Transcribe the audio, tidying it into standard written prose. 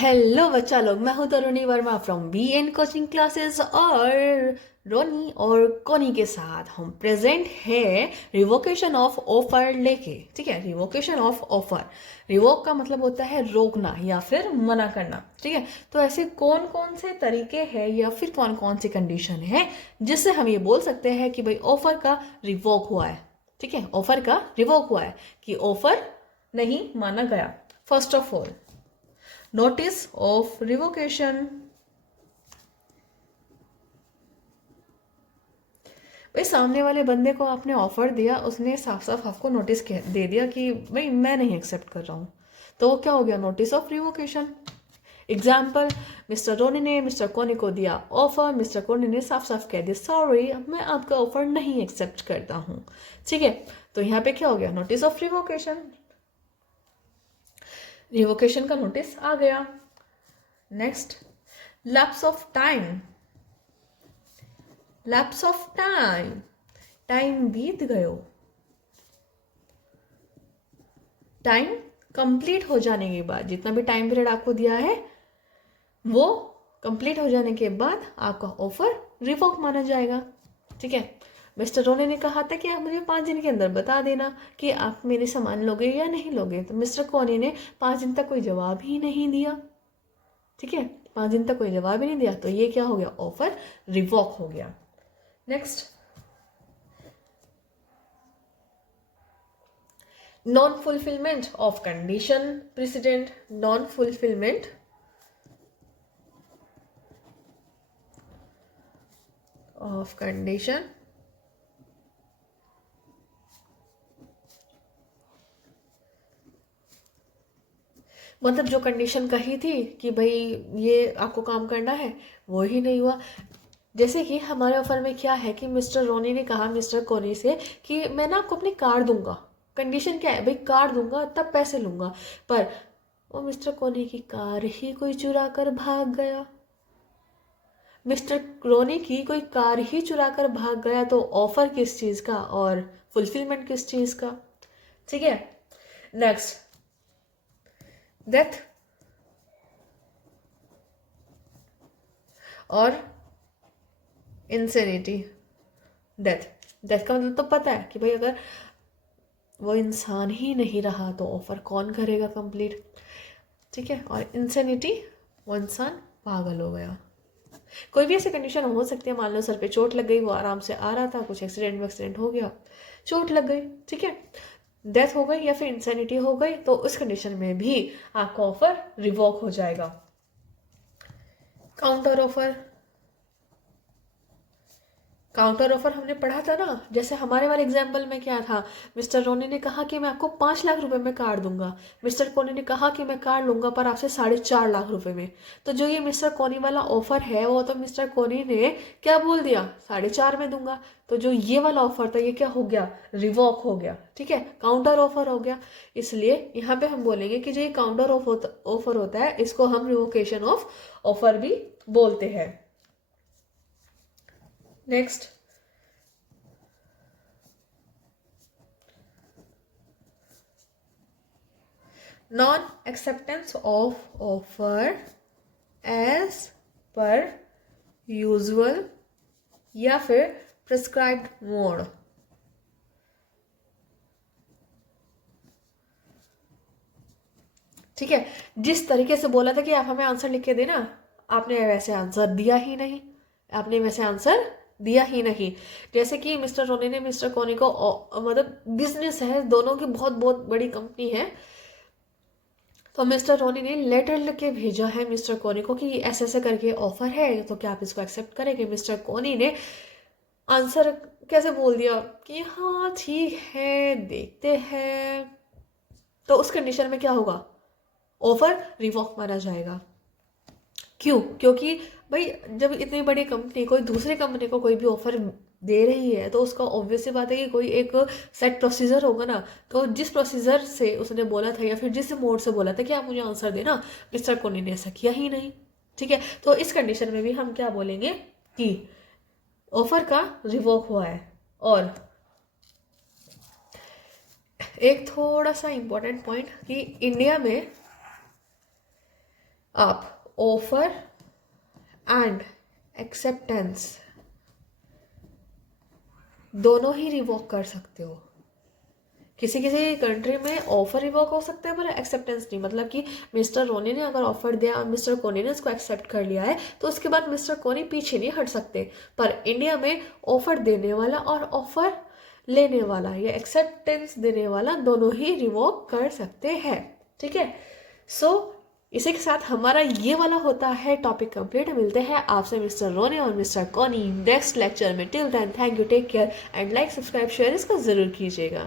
Hello बच्चा लोग, मैं हूं Taruni Verma from B N coaching classes. और रोनी और कोनी के साथ हम प्रेजेंट है रिवोकेशन ऑफ ऑफर लेके। ठीक है, रिवोकेशन ऑफ ऑफर, रिवोक का मतलब होता है रोकना या फिर मना करना। ठीक है, तो ऐसे कौन कौन से तरीके हैं या फिर कौन कौन सी कंडीशन है जिससे हम ये बोल सकते हैं कि भाई ऑफर का रिवोक हुआ है। ठीक है, ऑफर का रिवोक हुआ है कि ऑफर नहीं माना गया। First of all, notice of revocation. भाई सामने वाले बंदे को आपने ऑफर दिया, उसने साफ साफ आपको नोटिस दे दिया कि भाई मैं नहीं एक्सेप्ट कर रहा हूं, तो वो क्या हो गया? Notice of revocation. Example, mister Ronnie ने मिस्टर कोनी को दिया ऑफर, मिस्टर कोनी ने साफ साफ कह दिया सॉरी मैं आपका ऑफर नहीं एक्सेप्ट करता हूं। ठीक है, तो यहाँ पे क्या हो गया? Notice of revocation. रिवोकेशन का नोटिस आ गया। Next, lapse of time. Lapse of time, time बीत गयो। टाइम कंप्लीट हो जाने के बाद, जितना भी टाइम पीरियड आपको दिया है वो कंप्लीट हो जाने के बाद आपका ऑफर रिवोक माना जाएगा। ठीक है, मिस्टर रोने ने कहा था कि आप मुझे 5 दिन के अंदर बता देना कि आप मेरे सामान लोगे या नहीं लोगे, तो मिस्टर कोनी ने 5 दिन तक कोई जवाब ही नहीं दिया। ठीक है, 5 दिन तक कोई जवाब ही नहीं दिया, तो ये क्या हो गया? ऑफर रिवोक हो गया। Next, non-fulfillment of condition precedent। non-fulfillment of condition मतलब जो कंडीशन कही थी कि भाई ये आपको काम करना है, वो ही नहीं हुआ। जैसे कि हमारे ऑफर में क्या है कि मिस्टर रोनी ने कहा मिस्टर कोनी से कि मैं ना आपको अपनी कार दूंगा। कंडीशन क्या है? भाई कार दूंगा तब पैसे लूंगा, पर वो मिस्टर कोनी की कार ही कोई चुरा कर भाग गया। मिस्टर रोनी की कोई कार ही चुरा कर भाग गया, तो ऑफर किस चीज का और फुलफिलमेंट किस चीज का? ठीक है, नेक्स्ट, डेथ और इंसेनिटी। डेथ, डेथ का मतलब तो पता है कि भाई अगर वो इंसान ही नहीं रहा तो ऑफर कौन करेगा कंप्लीट। ठीक है, और इंसेनिटी, वो इंसान पागल हो गया। कोई भी ऐसी कंडीशन हो सकती है, मान लो सर पे चोट लग गई, वो आराम से आ रहा था, कुछ एक्सीडेंट हो गया, चोट लग गई। ठीक है, डेथ हो गई या फिर इंसेनिटी हो गई, तो उस कंडीशन में भी आपका ऑफर रिवोक हो जाएगा। काउंटर ऑफर, काउंटर ऑफर हमने पढ़ा था ना। जैसे हमारे वाले एग्जाम्पल में क्या था? मिस्टर रोनी ने कहा कि मैं आपको 5 लाख रुपए में कार दूंगा, मिस्टर कोनी ने कहा कि मैं कार लूंगा पर आपसे 4.5 लाख रुपए में। तो जो ये मिस्टर कोनी वाला ऑफर है वो तो मिस्टर कोनी ने क्या बोल दिया? 4.5 में दूंगा। तो जो ये वाला ऑफर था ये क्या हो गया? रिवॉक हो गया। ठीक है, काउंटर ऑफर हो गया। इसलिए यहाँ पे हम बोलेंगे कि जो ये काउंटर ऑफर होता है इसको हम रिवोकेशन ऑफ ऑफर भी बोलते हैं। Next, non acceptance of offer as per usual या फिर प्रिस्क्राइब्ड मोड। ठीक है, जिस तरीके से बोला था कि आप हमें आंसर लिख के देना, आपने वैसे आंसर दिया ही नहीं। आपने वैसे आंसर दिया ही नहीं। जैसे कि मिस्टर रोनी ने मिस्टर कोनी को मतलब बिजनेस है, दोनों की बहुत बहुत बड़ी कंपनी है, तो मिस्टर रोनी ने लेटर लिख के भेजा है मिस्टर कोनी को कि ऐसे ऐसे करके ऑफर है, तो क्या आप इसको एक्सेप्ट करेंगे? मिस्टर कोनी ने आंसर कैसे बोल दिया कि हाँ ठीक है देखते हैं, तो उस कंडीशन में क्या होगा? ऑफर रिवॉक माना जाएगा। क्यों? क्योंकि भाई जब इतनी बड़ी कंपनी कोई दूसरी कंपनी को कोई भी ऑफर दे रही है तो उसका ऑब्वियस सी बात है कि कोई एक सेट प्रोसीजर होगा ना। तो जिस प्रोसीजर से उसने बोला था या फिर जिस मोड से बोला था कि आप मुझे आंसर देना, मिस्टर कोनी ने ऐसा किया ही नहीं। ठीक है, तो इस कंडीशन में भी हम क्या बोलेंगे कि ऑफर का रिवोक हुआ है। और एक थोड़ा सा इंपॉर्टेंट पॉइंट कि इंडिया में आप ऑफर एंड एक्सेप्टेंस दोनों ही रिवोक कर सकते हो। किसी किसी कंट्री में ऑफर रिवोक हो सकता है पर एक्सेप्टेंस नहीं। मतलब कि मिस्टर रोनी ने अगर ऑफर दिया और मिस्टर कोनी ने उसको एक्सेप्ट कर लिया है तो उसके बाद मिस्टर कोनी पीछे नहीं हट सकते। पर इंडिया में ऑफर देने वाला और ऑफर लेने वाला, ये एक्सेप्टेंस देने वाला, दोनों ही रिवोक कर सकते हैं। ठीक है, सो इसी के साथ हमारा ये वाला होता है टॉपिक कंप्लीट। मिलते हैं आपसे मिस्टर रोनी और मिस्टर कोनी नेक्स्ट लेक्चर में। Till then thank you, take care and like, subscribe, share इसको ज़रूर कीजिएगा।